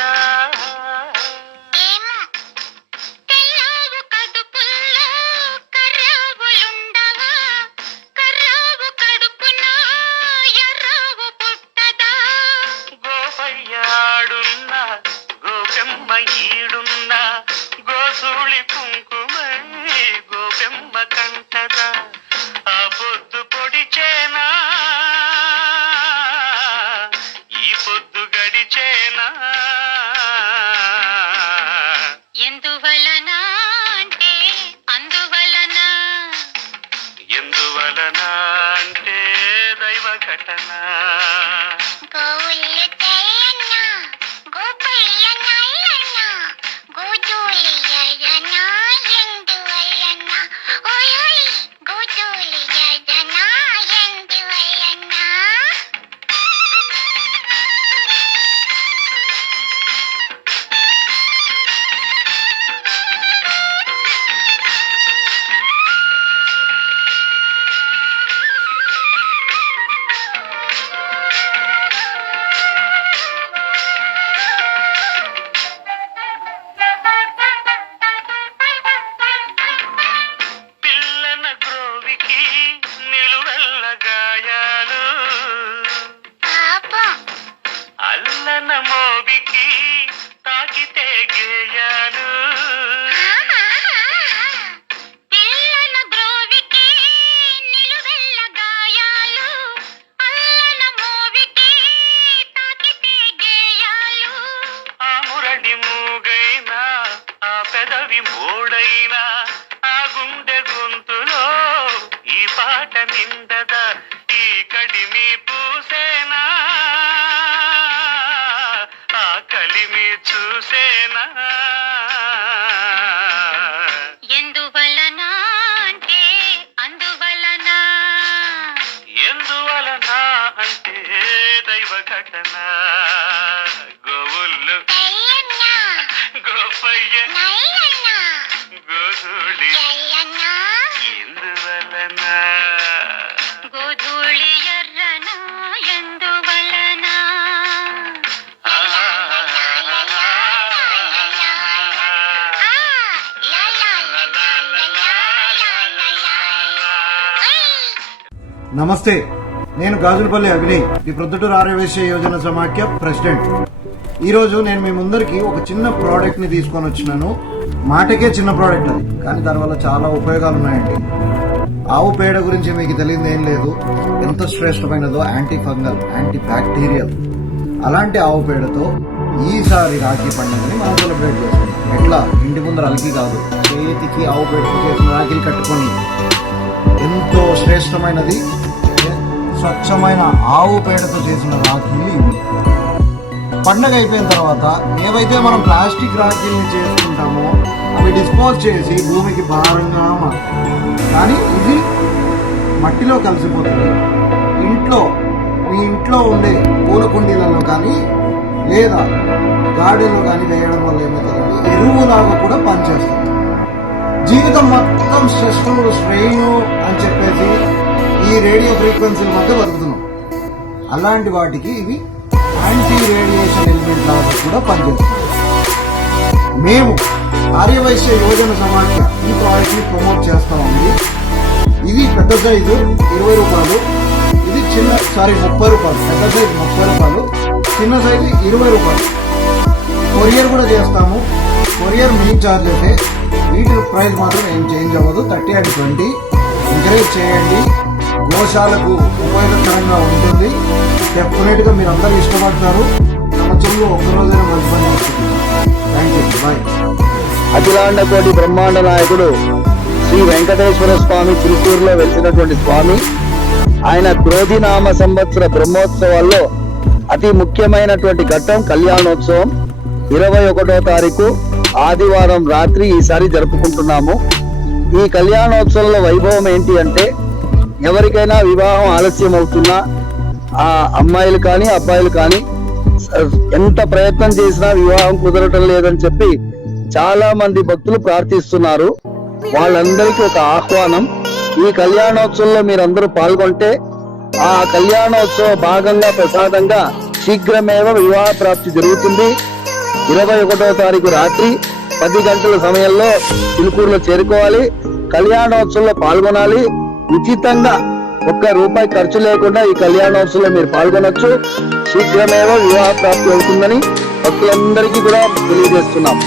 na వలన అంటే దైవ ఘటన. మూడైనా ఆ గుండె గొంతులో ఈ పాట నిండదా? ఈ కడిమి పూసేనా? ఆ కలిమి చూసేనా? ఎందువలన అంటే అందువలన? ఎందువలన అంటే దైవ ఘటన? నమస్తే. నేను గాజులపల్లి అభినయ్ ది ప్రొద్దుటూరు ఆర్యవేశ్య యోజన సమాఖ్య ప్రెసిడెంట్. ఈరోజు నేను మీ ముందరికి ఒక చిన్న ప్రోడక్ట్ని తీసుకొని వచ్చినాను. మాటకే చిన్న ప్రోడక్ట్ అది కానీ దానివల్ల చాలా ఉపయోగాలు ఉన్నాయండి ఆవు పేడ గురించి మీకు తెలియదు ఏం లేదు. ఎంత శ్రేష్టమైనదో యాంటీ ఫంగల్ యాంటీ బ్యాక్టీరియల్ అలాంటి ఆవు పేడతో ఈసారి రాఖీ పండుగని మనం సెలబ్రేట్ చేస్తాం. ఎట్లా? ఇంటి ముందర అలికి కాదు. చేతికి ఆవు పేడతో చేసిన రాఖీలు కట్టుకొని ఎంతో శ్రేష్టమైనది. స్వచ్ఛమైన ఆవు పేడతో చేసిన రాఖీలు ఇవి పండగ అయిపోయిన తర్వాత ఏవైతే మనం ప్లాస్టిక్ రాఖీల్ని చేసుకుంటామో అవి డిస్పోజ్ చేసి భూమికి భారంగా కానీ ఇది మట్టిలో కలిసిపోతుంది. ఇంట్లో మీ ఇంట్లో ఉండే పూల కుండీలలో కానీ లేదా గార్డెన్లో కానీ వేయడం వల్ల ఏమవుతుందంటే ఎరువులాగా కూడా పనిచేస్తుంది. జీవితం మొత్తం స్ట్రెస్ఫుల్ స్ట్రెయిన్ అని చెప్పేసి ఈ రేడియో ఫ్రీక్వెన్సీల మధ్య బతుకుతున్నాం అలాంటి వాటికి ఇవి యాంటీ రేడియేషన్ ఎలిమెంట్ లాగా కూడా పనిచేస్తుంది మేము ఆర్యవైశ్య యోజన సమాఖ్య ఈ ప్రాజెక్ట్ని ప్రమోట్ చేస్తా ఉంది ఇది పెద్ద సైజు ఇరవై రూపాయలు. ఇది చిన్న సారీ ముప్పై రూపాయలు. పెద్ద సైజు ముప్పై రూపాయలు. చిన్న సైజు ఇరవై రూపాయలు. కొరియర్ కూడా చేస్తాము. కొరియర్ మీ ఛార్జ్ అయితే వీటి ప్రైస్ మాత్రం ఏం చేంజ్ అవ్వదు. Thirty and twenty. ఎంకరేజ్ చేయండి. గోశాలకు ఉపయోగకరంగా ఉంటుంది. డెఫినెట్గా మీరు అందరూ ఇష్టపడతారు. సంవత్సరంలో ఒక్కరోజైనా మంచి పని థ్యాంక్ యూ బాయ్ అఖిలాండ కోటి బ్రహ్మాండ నాయకుడు శ్రీ వెంకటేశ్వర స్వామి చిలుకూరులో వెలిసినటువంటి స్వామి. ఆయన క్రోధినామ సంవత్సర బ్రహ్మోత్సవాల్లో అతి ముఖ్యమైనటువంటి ఘట్టం కళ్యాణోత్సవం. ఇరవై ఒకటో తారీఖు ఆదివారం రాత్రి ఈసారి జరుపుకుంటున్నాము. ఈ కళ్యాణోత్సవంలో వైభవం ఏంటి అంటే ఎవరికైనా వివాహం ఆలస్యం అవుతున్నా ఆ అమ్మాయిలు కానీ అబ్బాయిలు కానీ ఎంత ప్రయత్నం చేసినా వివాహం కుదరటం లేదని చెప్పి చాలా మంది భక్తులు ప్రార్థిస్తున్నారు. వాళ్ళందరికీ ఒక ఆహ్వానం. ఈ కళ్యాణోత్సవంలో మీరందరూ పాల్గొంటే ఆ కళ్యాణోత్సవ భాగంగా ప్రసాదంగా శీఘ్రమేవ వివాహ ప్రాప్తి జరుగుతుంది. ఇరవై ఒకటో తారీఖు రాత్రి పది గంటల సమయంలో చిలుకూరులో చేరుకోవాలి. కళ్యాణోత్సవంలో పాల్గొనాలి. ఉచితంగా ఒక్క రూపాయి ఖర్చు లేకుండా ఈ కళ్యాణోత్సవంలో మీరు పాల్గొనొచ్చు. శీఘ్రమేవో వివాహ ప్రాప్తి అవుతుందని భక్తులందరికీ కూడా తెలియజేస్తున్నాం.